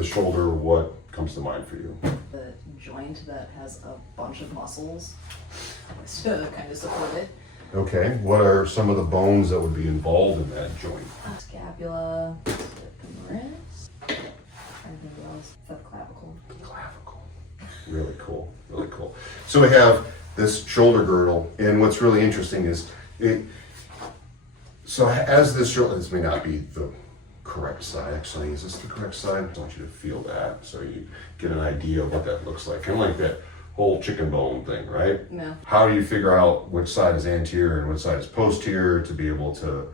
the shoulder, what comes to mind for you? The joint that has a bunch of muscles to kind of support it. Okay, what are some of the bones that would be involved in that joint? Scapula, wrist, anything else, the clavicle. Clavicle. Really cool, really cool. So we have this shoulder girdle, and what's really interesting is so as this shoulder, this may not be the correct side, actually. Is this the correct side? I want you to feel that so you get an idea of what that looks like. Kind of like that whole chicken bone thing, right? Yeah. How do you figure out which side is anterior and which side is posterior to be able to,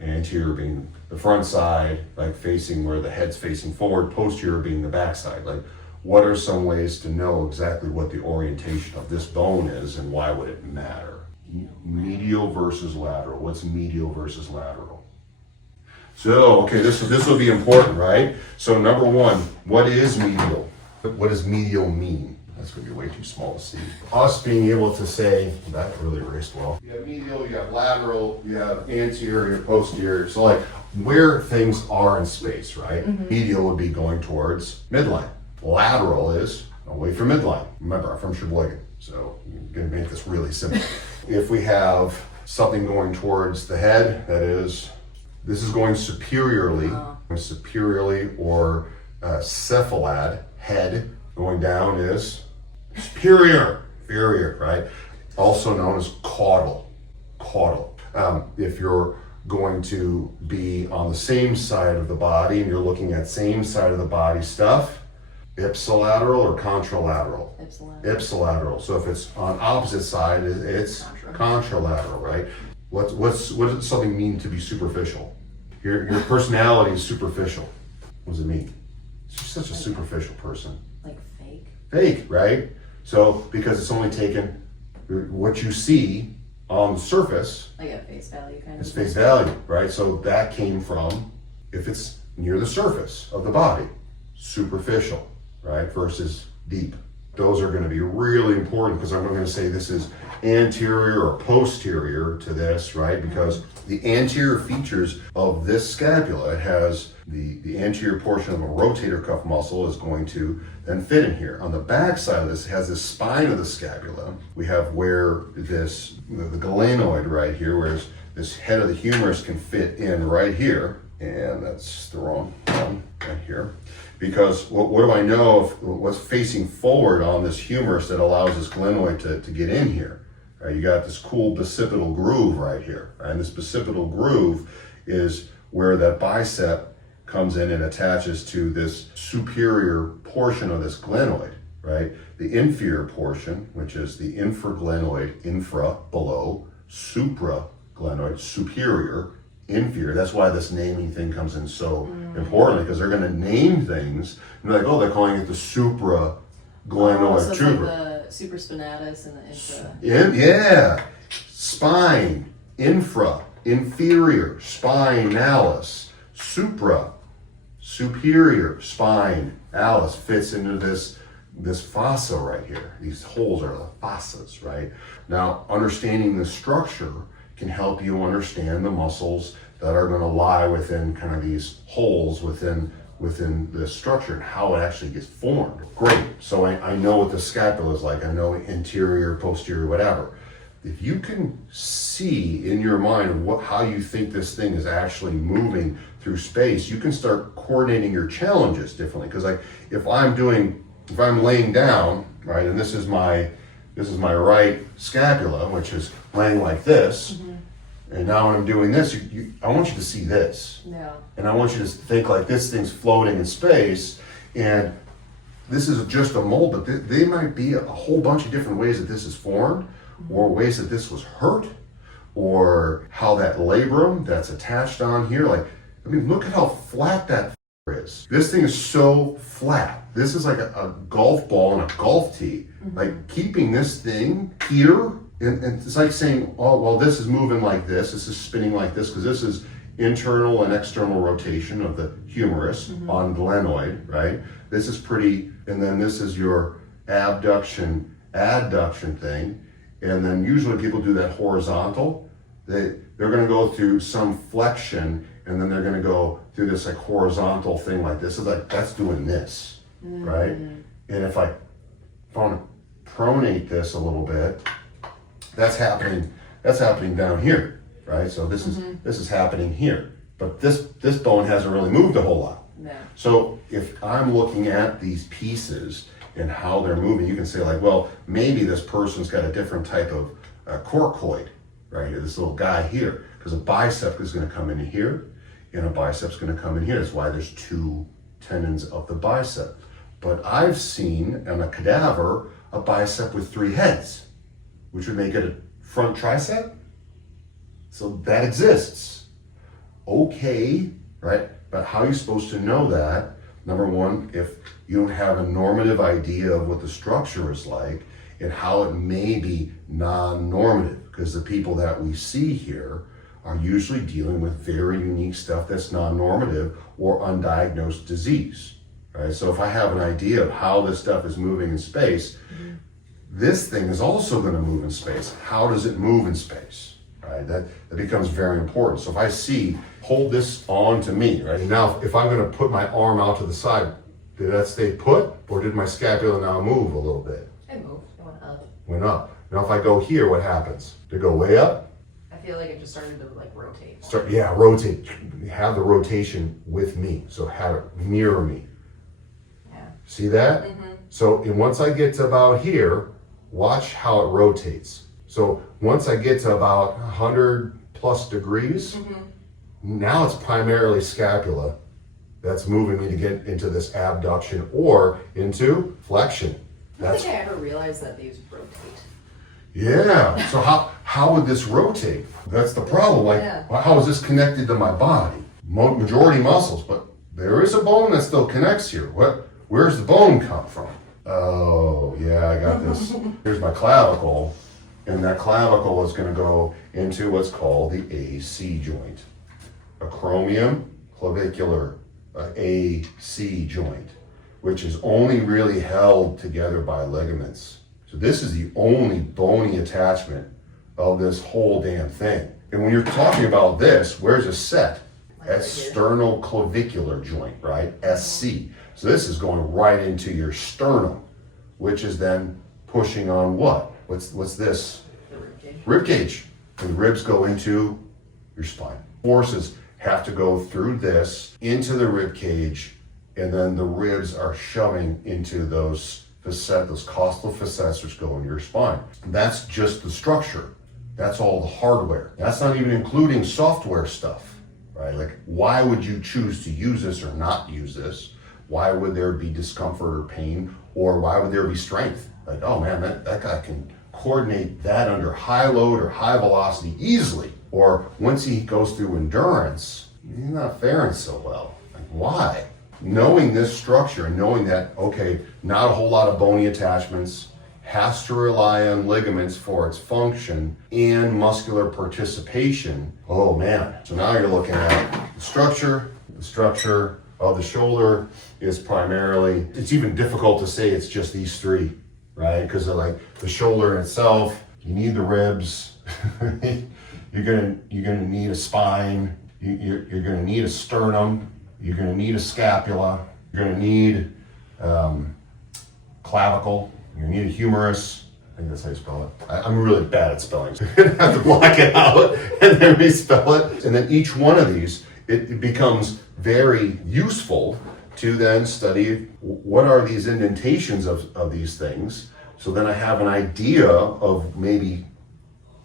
anterior being the front side, like facing where the head's facing forward, posterior being the back side? Like, what are some ways to know exactly what the orientation of this bone is and why would it matter? Medial versus lateral. What's medial versus lateral? So, okay, this will be important, right? So number one, what is medial? What does medial mean? That's going to be way too small to see. Us being able to say, that really erased well. You have medial, you have lateral, you have anterior, posterior. So like where things are in space, right? Mm-hmm. Medial would be going towards midline. Lateral is away from midline. Remember, I'm from Sheboygan, so I'm going to make this really simple. If we have something going towards the head, this is going superiorly, or cephalad, head, going down is superior, inferior, right? Also known as caudal. If you're going to be on the same side of the body and you're looking at same side of the body stuff, ipsilateral or contralateral? Ipsilateral. So if it's on opposite side, it's contralateral, right? What does something mean to be superficial? Your personality is superficial. What does it mean? It's just such a superficial person. Like fake? Fake, right? So because it's only taken what you see on the surface. Like at face value kind of. It's face value, right? So that came from, if it's near the surface of the body, superficial, right? Versus deep. Those are going to be really important because I'm going to say this is anterior or posterior to this, right? Because the anterior features of this scapula, it has the anterior portion of a rotator cuff muscle is going to then fit in here. On the back side of this, it has the spine of the scapula. We have where the glenoid right here, where this head of the humerus can fit in right here. And that's the wrong one right here. Because what do I know if what's facing forward on this humerus that allows this glenoid to get in here? Right, you got this cool bicipital groove right here. Right? And this bicipital groove is where that bicep comes in and attaches to this superior portion of this glenoid, right? The inferior portion, which is the infraglenoid, infra, below, supraglenoid, superior, inferior. That's why this naming thing comes in so importantly, because they're going to name things and they're like, oh, they're calling it the supraglenoid tuber. Like the supraspinatus and the infra. Yeah, spine, infra, inferior, spinalis, supra, superior, spinalis fits into this fossa right here. These holes are the fossas, right? Now, understanding the structure can help you understand the muscles that are going to lie within kind of these holes within the structure and how it actually gets formed. Great. So I know what the scapula is like. I know interior, posterior, whatever. If you can see in your mind how you think this thing is actually moving through space, you can start coordinating your challenges differently. Because like if I'm laying down, right, and this is my right scapula, which is laying like this. Mm-hmm. And now when I'm doing this, I want you to see this. Yeah. And I want you to think like this thing's floating in space. And this is just a mold, but they might be a whole bunch of different ways that this is formed, or ways that this was hurt, or how that labrum that's attached on here. Like, I mean, look at how flat that is. This thing is so flat. This is like a golf ball and a golf tee. Mm-hmm. Like keeping this thing here, and it's like saying, oh, well, this is moving like this is spinning like this, because this is internal and external rotation of the humerus on glenoid, right? This is pretty, and then this is your abduction, adduction thing. And then usually people do that horizontal. They're going to go through some flexion, and then they're going to go through do this like horizontal thing like this, it's like that's doing this, right? And if I want to pronate this a little bit, that's happening down here, right? So this is happening here. But this bone hasn't really moved a whole lot. No. So if I'm looking at these pieces and how they're moving, you can say like, well, maybe this person's got a different type of coracoid, right? This little guy here, because a bicep is going to come in here, and a bicep's going to come in here. That's why there's two tendons of the bicep. But I've seen on a cadaver a bicep with three heads, which would make it a front tricep. So that exists. Okay, right? But how are you supposed to know that? Number one, if you don't have a normative idea of what the structure is like and how it may be non-normative, because the people that we see here are usually dealing with very unique stuff that's non-normative or undiagnosed disease, right? So if I have an idea of how this stuff is moving in space, this thing is also going to move in space. How does it move in space, right? That becomes very important. So if I see, hold this on to me, right? Now, if I'm going to put my arm out to the side, did that stay put, or did my scapula now move a little bit? It moved. It went up. Went up. Now if I go here, what happens? Did it go way up? I feel like it just started to like rotate. Rotate. Have the rotation with me. So have it mirror me. Yeah. See that? So and once I get to about here, watch how it rotates. So once I get to about 100 plus degrees, now it's primarily scapula that's moving me to get into this abduction or into flexion. I don't think I ever realized that these rotate. Yeah. So how would this rotate? That's the problem. Like, how is this connected to my body? Majority muscles, but there is a bone that still connects here. Where's the bone come from? Oh, yeah, I got this. Here's my clavicle, and that clavicle is going to go into what's called the AC joint, acromion clavicular, AC joint, which is only really held together by ligaments. So this is the only bony attachment of this whole damn thing. And when you're talking about this, where's it set? External clavicular joint, right? SC. So this is going right into your sternum, which is then pushing on what? What's this? The rib cage. Rib cage. And the ribs go into your spine. Forces have to go through this into the rib cage, and then the ribs are shoving into those costal facets which go into your spine. That's just the structure. That's all the hardware. That's not even including software stuff, right? Like, why would you choose to use this or not use this? Why would there be discomfort or pain? Or why would there be strength? Like, oh man, that guy can coordinate that under high load or high velocity easily. Or once he goes through endurance, he's not faring so well. Like, why? Knowing this structure and knowing that, okay, not a whole lot of bony attachments, has to rely on ligaments for its function and muscular participation. Oh man. So now you're looking at the structure of the shoulder is primarily, it's even difficult to say it's just these three, right? Because like the shoulder in itself, you need the ribs, you're gonna need a spine, you're gonna need a sternum, you're gonna need a scapula, you're gonna need clavicle, you're gonna need a humerus. I think that's how you spell it. I'm really bad at spelling, so you're gonna have to block it out and then respell it. And then each one of these, it becomes very useful to then study what are these indentations of these things. So then I have an idea of maybe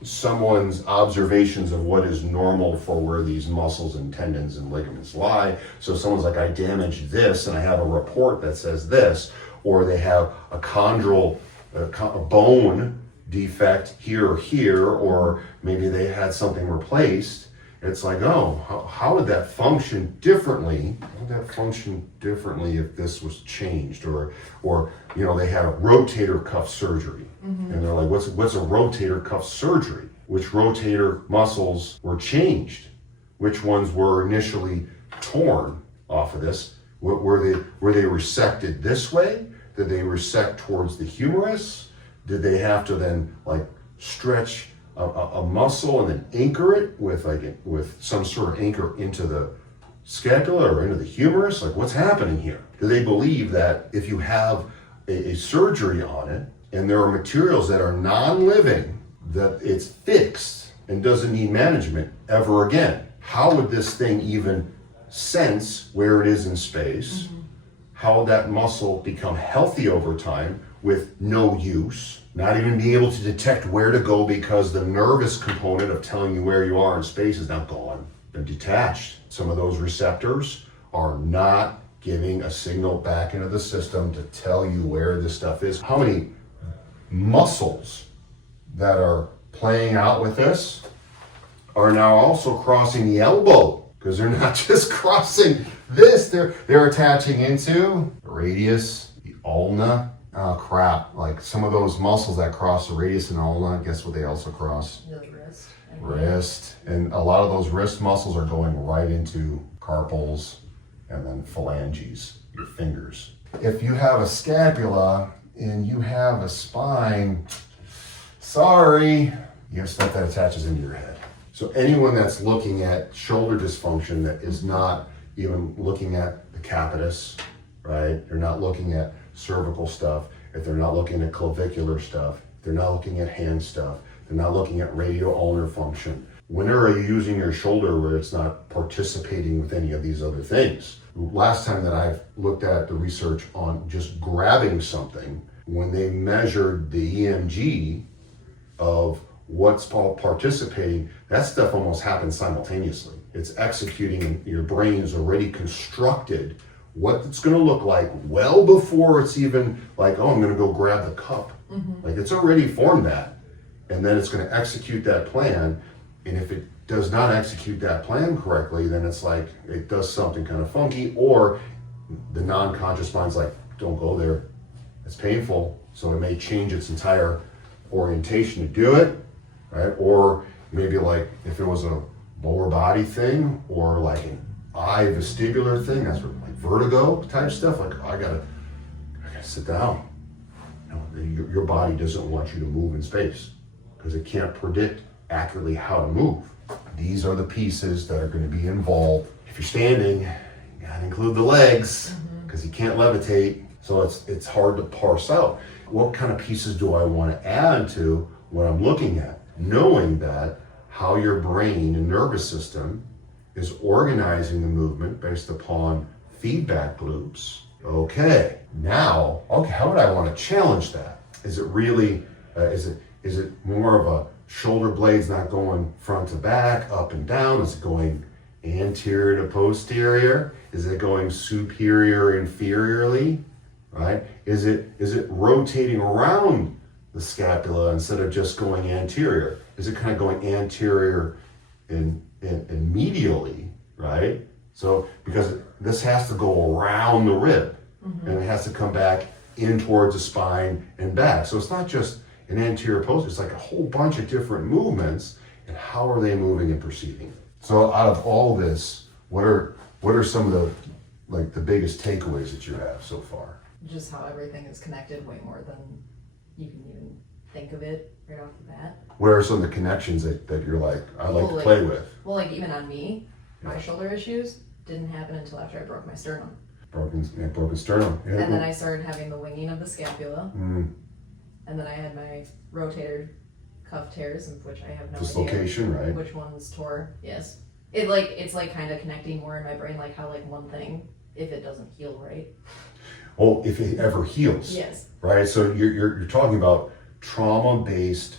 someone's observations of what is normal for where these muscles and tendons and ligaments lie. So someone's like, I damaged this and I have a report that says this, or they have a chondral, a bone defect here or here, or maybe they had something replaced. It's like, oh, how would that function differently? How would that function differently if this was changed? Or they had a rotator cuff surgery. And they're like, what's a rotator cuff surgery? Which rotator muscles were changed? Which ones were initially torn off of this? Were they resected this way? Did they resect towards the humerus? Did they have to then like stretch a muscle and then anchor it with some sort of anchor into the scapula or into the humerus? Like, what's happening here? Do they believe that if you have a surgery on it and there are materials that are non-living, that it's fixed and doesn't need management ever again? How would this thing even sense where it is in space? How would that muscle become healthy over time with no use? Not even be able to detect where to go because the nervous component of telling you where you are in space is now gone. They're detached. Some of those receptors are not giving a signal back into the system to tell you where this stuff is. How many muscles that are playing out with this are now also crossing the elbow? Because they're not just crossing this, they're attaching into the radius, the ulna. Oh crap, like some of those muscles that cross the radius and ulna, guess what they also cross? The wrist. Wrist. And a lot of those wrist muscles are going right into carpals and then phalanges, your fingers. If you have a scapula and you have a spine, sorry, you have stuff that attaches into your head. So anyone that's looking at shoulder dysfunction that is not even looking at the capitis, right? They're not looking at cervical stuff, if they're not looking at clavicular stuff, they're not looking at hand stuff, they're not looking at radio-ulnar function. When are you using your shoulder where it's not participating with any of these other things? Last time that I've looked at the research on just grabbing something, when they measured the EMG of what's called participating, that stuff almost happens simultaneously. It's executing, and your brain is already constructed what it's going to look like well before it's even like, oh, I'm going to go grab the cup. Like it's already formed that. And then it's going to execute that plan. And if it does not execute that plan correctly, then it's like it does something kind of funky, or the non-conscious mind's like, don't go there. It's painful. So it may change its entire orientation to do it, right? Or maybe like if it was a lower body thing or like an eye vestibular thing, that's like vertigo type stuff, like I gotta sit down. Your body doesn't want you to move in space because it can't predict accurately how to move. These are the pieces that are going to be involved. If you're standing, you gotta include the legs because you can't levitate. So it's hard to parse out. What kind of pieces do I want to add to what I'm looking at? Knowing that how your brain and nervous system is organizing the movement based upon feedback loops. Okay, now, how would I want to challenge that? Is it really, is it more of a shoulder blades not going front to back, up and down? Is it going anterior to posterior? Is it going superior inferiorly? Right? Is it rotating around the scapula instead of just going anterior? Is it kind of going anterior and medially, right? So because this has to go around the rib and it has to come back in towards the spine and back. So it's not just an anterior posterior, it's like a whole bunch of different movements, and how are they moving and perceiving? So out of all this, what are some of the biggest takeaways that you have so far? Just how everything is connected way more than you can even think of it right off the bat. What are some of the connections that you're like, I like to play with? Well, like even on me, my shoulder issues didn't happen until after I broke my sternum. Broken sternum. Yeah. And then I started having the winging of the scapula. And then I had my rotator cuff tears, of which I have no dislocation, idea right? Which ones tore? Yes. It's like kind of connecting more in my brain, like how like one thing, if it doesn't heal right. Oh, if it ever heals. Yes. Right. So you're talking about trauma-based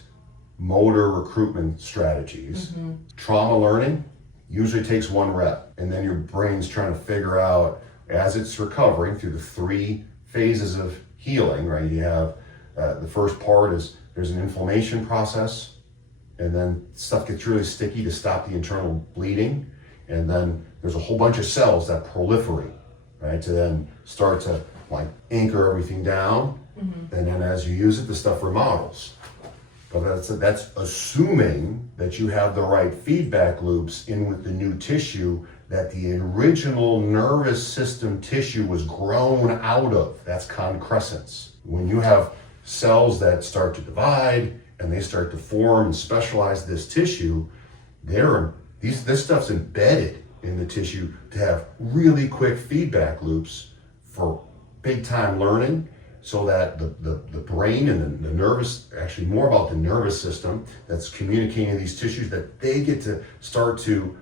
motor recruitment strategies. Trauma learning usually takes 1 rep, and then your brain's trying to figure out as it's recovering through the 3 phases of healing. Right. You have the first part is there's an inflammation process, and then stuff gets really sticky to stop the internal bleeding, and then there's a whole bunch of cells that proliferate, right, to then start to like anchor everything down, and then as you use it, the stuff remodels. But that's assuming that you have the right feedback loops in with the new tissue that the original nervous system tissue was grown out of. That's concrescence. When you have cells that start to divide and they start to form and specialize this tissue, this stuff's embedded in the tissue to have really quick feedback loops for big time learning, so that the brain and the nervous, actually more about the nervous system that's communicating these tissues, that they get to start to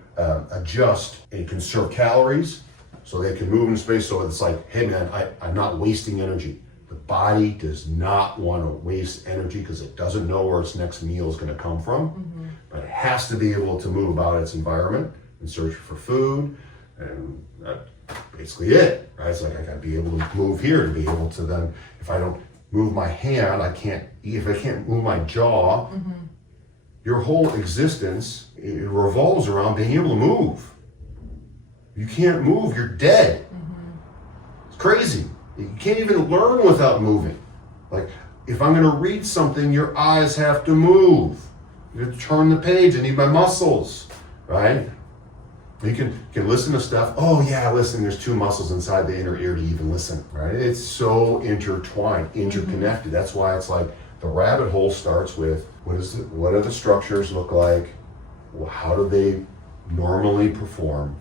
adjust and conserve calories so they can move in space. So it's like, hey man, I'm not wasting energy. The body does not want to waste energy because it doesn't know where its next meal is going to come from, but it has to be able to move about its environment and search for food, and that's basically it, right? It's like I got to be able to move here to be able to then, if I don't move my hand, I can't eat. If I can't move my jaw, your whole existence, it revolves around being able to move. You can't move, you're dead. It's crazy. You can't even learn without moving. Like, if I'm going to read something, your eyes have to move. You have to turn the page. I need my muscles, right? You can listen to stuff. Oh yeah, listen, there's two muscles inside the inner ear to even listen, right? It's so intertwined, interconnected. That's why it's like the rabbit hole starts with what do the structures look like? How do they normally perform?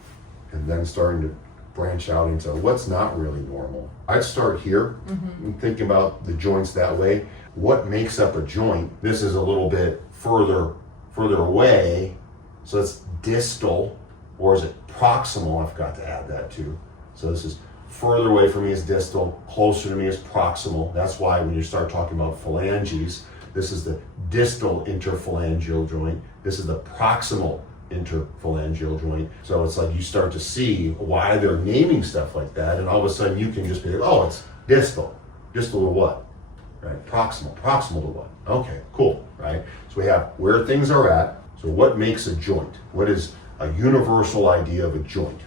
And then starting to branch out into what's not really normal. I'd start here and think about the joints that way. What makes up a joint? This is a little bit further away, so it's distal, or is it proximal? I forgot to add that too. So this is further away from me is distal, closer to me is proximal. That's why when you start talking about phalanges, this is the distal interphalangeal joint. This is the proximal interphalangeal joint. So it's like you start to see why they're naming stuff like that, and all of a sudden you can just be like, oh, it's distal. Distal to what? Right? Proximal. Proximal to what? Okay, cool, right? So we have where things are at. So what makes a joint? What is a universal idea of a joint?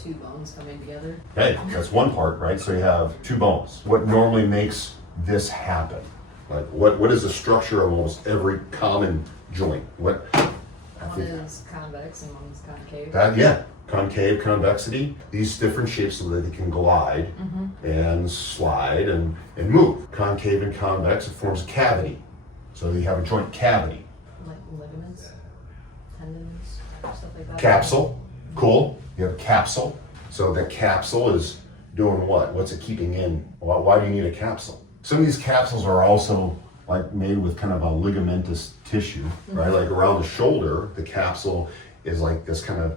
Two bones coming together. Hey, that's one part, right? So you have two bones. What normally makes this happen? Like what is the structure of almost every common joint? One is convex and one is concave. Concave, convexity. These different shapes so that they can glide and slide and move. Concave and convex, it forms a cavity. So you have a joint cavity. Like ligaments, tendons, stuff like that. Capsule, cool. You have a capsule. So the capsule is doing what? What's it keeping in? Why do you need a capsule? Some of these capsules are also like made with kind of a ligamentous tissue, right? Like around the shoulder, the capsule is like this kind of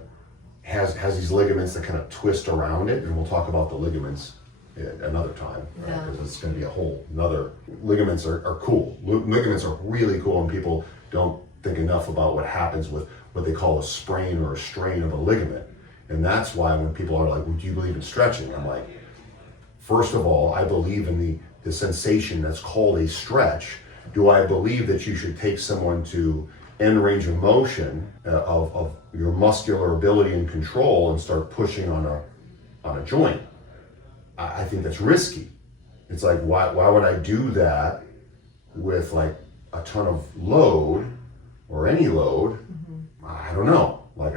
has these ligaments that kind of twist around it, and we'll talk about the ligaments another time, right? Because it's going to be a whole another. Ligaments are cool. Ligaments are really cool, and people don't think enough about what happens with what they call a sprain or a strain of a ligament. And that's why when people are like, well, do you believe in stretching? I'm like, first of all, I believe in the sensation that's called a stretch. Do I believe that you should take someone to end range of motion of your muscular ability and control and start pushing on a joint? I think that's risky. It's like, why would I do that with like a ton of load or any load? I don't know. Like,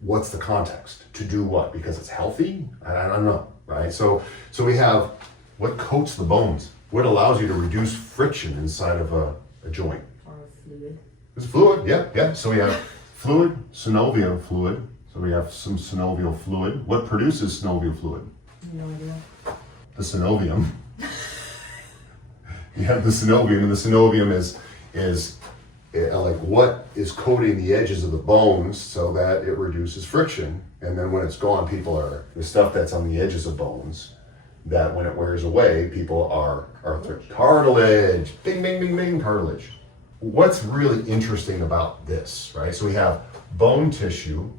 what's the context? To do what? Because it's healthy? I don't know, right? So we have what coats the bones? What allows you to reduce friction inside of a joint? Or fluid. It's fluid, yeah. So we have fluid, synovial fluid. So we have some synovial fluid. What produces synovial fluid? No idea. The synovium. You have the synovium, and the synovium is like what is coating the edges of the bones so that it reduces friction. And then when it's gone, people are the stuff that's on the edges of bones, that when it wears away, people are cartilage. Bing, bing, bing, bing, cartilage. What's really interesting about this, right? So we have bone tissue,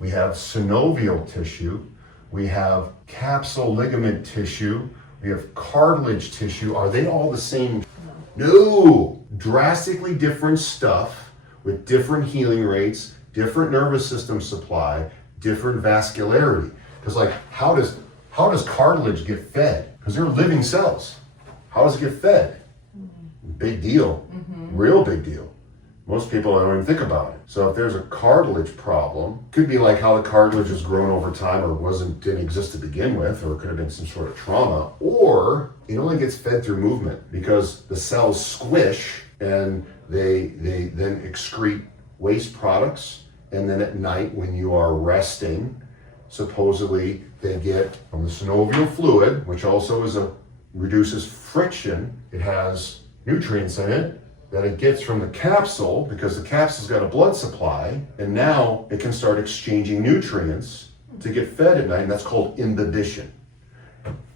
we have synovial tissue, we have capsule ligament tissue, we have cartilage tissue. Are they all the same? No. Drastically different stuff with different healing rates, different nervous system supply, different vascularity. Because like, how does cartilage get fed? Because they're living cells. How does it get fed? Big deal. Real big deal. Most people don't even think about it. So if there's a cartilage problem, could be like how the cartilage has grown over time or didn't exist to begin with, or it could have been some sort of trauma, or it only gets fed through movement because the cells squish and they then excrete waste products And then at night when you are resting, supposedly they get from the synovial fluid, which also reduces friction. It has nutrients in it that it gets from the capsule, because the capsule's got a blood supply, and now it can start exchanging nutrients to get fed at night, and that's called imbibition.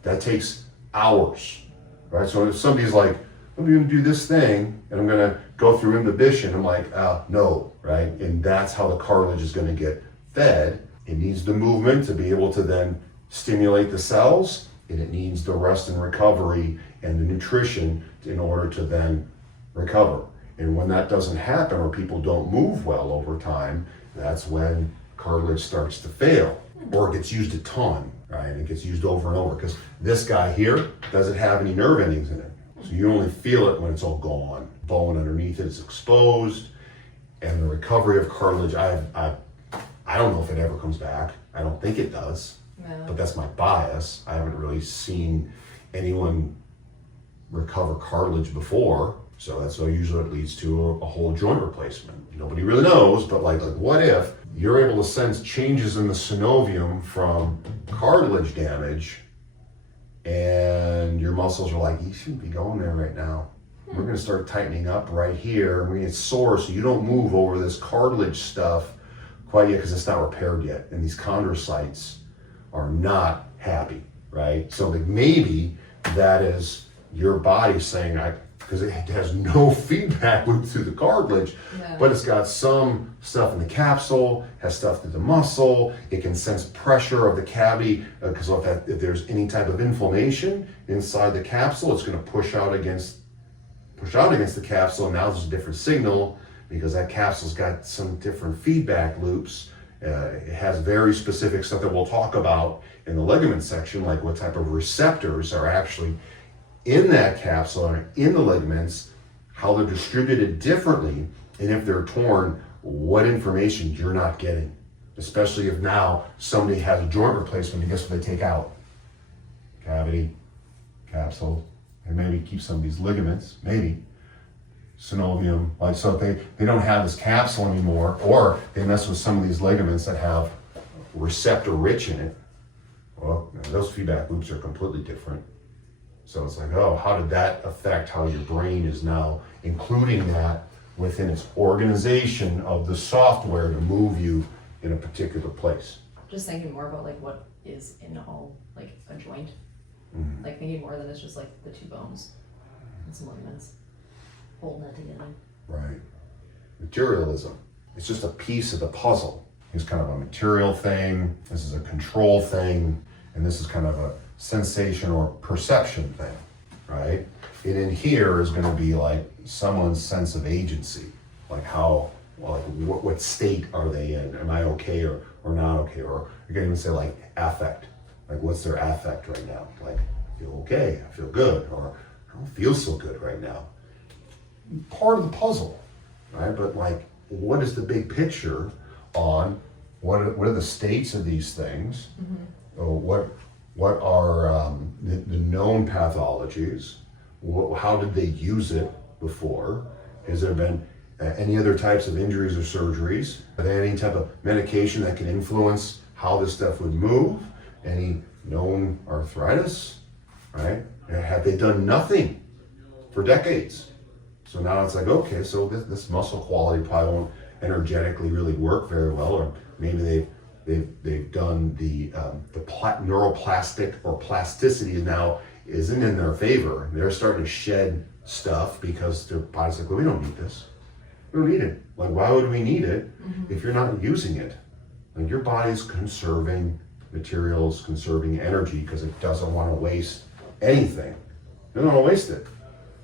That takes hours, right? So if somebody's like, I'm gonna do this thing, and I'm gonna go through imbibition, I'm like, no, right? And that's how the cartilage is gonna get fed. It needs the movement to be able to then stimulate the cells, and it needs the rest and recovery and the nutrition in order to then recover. And when that doesn't happen, or people don't move well over time, that's when cartilage starts to fail, or it gets used a ton, right? It gets used over and over, because this guy here doesn't have any nerve endings in it. So you only feel it when it's all gone. Bone underneath it is exposed, and the recovery of cartilage, I don't know if it ever comes back. I don't think it does, but that's my bias. I haven't really seen anyone recover cartilage before. So that's why usually it leads to a whole joint replacement. Nobody really knows, but like what if you're able to sense changes in the synovium from cartilage damage, and your muscles are like, you shouldn't be going there right now. We're gonna start tightening up right here. We're gonna get sore so you don't move over this cartilage stuff quite yet, because it's not repaired yet. And these chondrocytes are not happy, right? So like maybe that is your body saying, because it has no feedback loop through the cartilage, but it's got some stuff in the capsule, has stuff through the muscle. It can sense pressure of the cavity, because if there's any type of inflammation inside the capsule, it's going to push out against the capsule, and now there's a different signal, because that capsule's got some different feedback loops. It has very specific stuff that we'll talk about in the ligament section, like what type of receptors are actually in that capsule and in the ligaments, how they're distributed differently, and if they're torn, what information you're not getting. Especially if now somebody has a joint replacement, and guess what they take out? Cavity, capsule, and maybe keep some of these ligaments, maybe synovium. Like, so if they don't have this capsule anymore, or they mess with some of these ligaments that have receptor rich in it, well, those feedback loops are completely different. So it's like, oh, how did that affect how your brain is now including that within its organization of the software to move you in a particular place? Just thinking more about like what is in all like a joint. Like thinking more than it's just like the two bones and some ligaments holding that together. Right. Materialism. It's just a piece of the puzzle. It's kind of a material thing. This is a control thing. And this is kind of a sensation or perception thing, right? And in here is going to be like someone's sense of agency, like how, like what state are they in? Am I okay or not okay? Or you can even say like affect, like what's their affect right now? Like, I feel okay, I feel good, or I don't feel so good right now. Part of the puzzle, right? But like, what is the big picture on what are the states of these things? Or what are the known pathologies? How did they use it before? Has there been any other types of injuries or surgeries? Are there any type of medication that can influence how this stuff would move? Any known arthritis, right? Have they done nothing for decades? So now it's like, okay, so this muscle quality probably won't energetically really work very well, or maybe they've done the neuroplastic or plasticity now isn't in their favor. They're starting to shed stuff because their body's like, well, we don't need this. We don't need it. Like, why would we need it if you're not using it? Like, your body's conserving materials, conserving energy, because it doesn't want to waste anything. It doesn't want to waste it.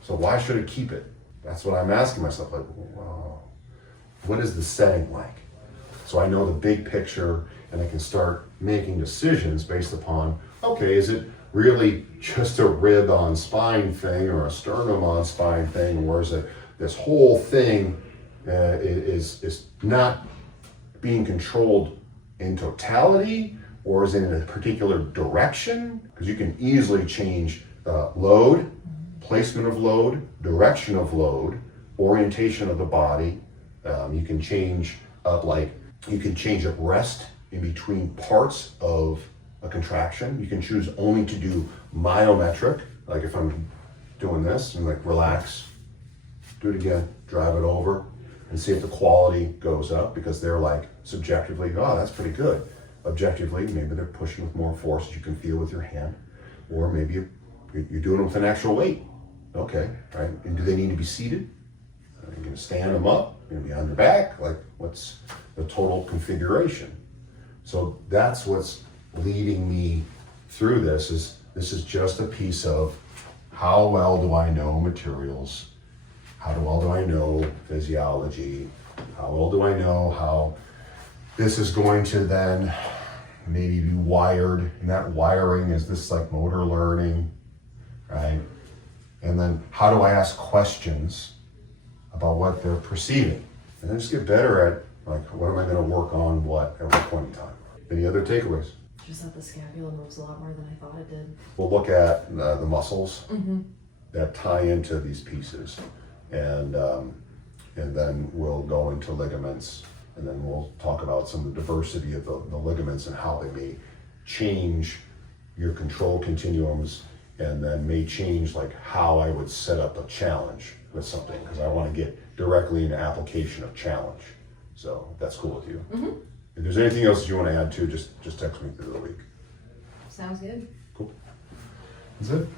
So why should it keep it? That's what I'm asking myself. Like, wow, what is the setting like? So I know the big picture, and I can start making decisions based upon, okay, is it really just a rib on spine thing or a sternum on spine thing, or is it this whole thing is not being controlled in totality, or is it in a particular direction? Because you can easily change load, placement of load, direction of load, orientation of the body. You can change like You can change at rest in between parts of a contraction. You can choose only to do myometric, like if I'm doing this and like relax, do it again, drive it over and see if the quality goes up, because they're like subjectively, oh, that's pretty good. Objectively, maybe they're pushing with more force that you can feel with your hand, or maybe you're doing it with an actual weight. Okay, right? And do they need to be seated? Are you gonna stand them up? You're gonna be on their back? Like, what's the total configuration? So that's what's leading me through this. This is just a piece of how well do I know materials? How well do I know physiology? How well do I know how this is going to then maybe be wired? And that wiring is this like motor learning, right? And then how do I ask questions about what they're perceiving? And then just get better at like, what am I gonna work on what at what point in time? Any other takeaways? Just that the scapula moves a lot more than I thought it did. We'll look at the muscles that tie into these pieces, and then we'll go into ligaments, and then we'll talk about some of the diversity of the ligaments and how they may change your control continuums, and then may change like how I would set up a challenge with something, because I want to get directly into application of challenge. So if that's cool with you. If there's anything else you want to add to, just text me through the week. Sounds good. Cool. That's it.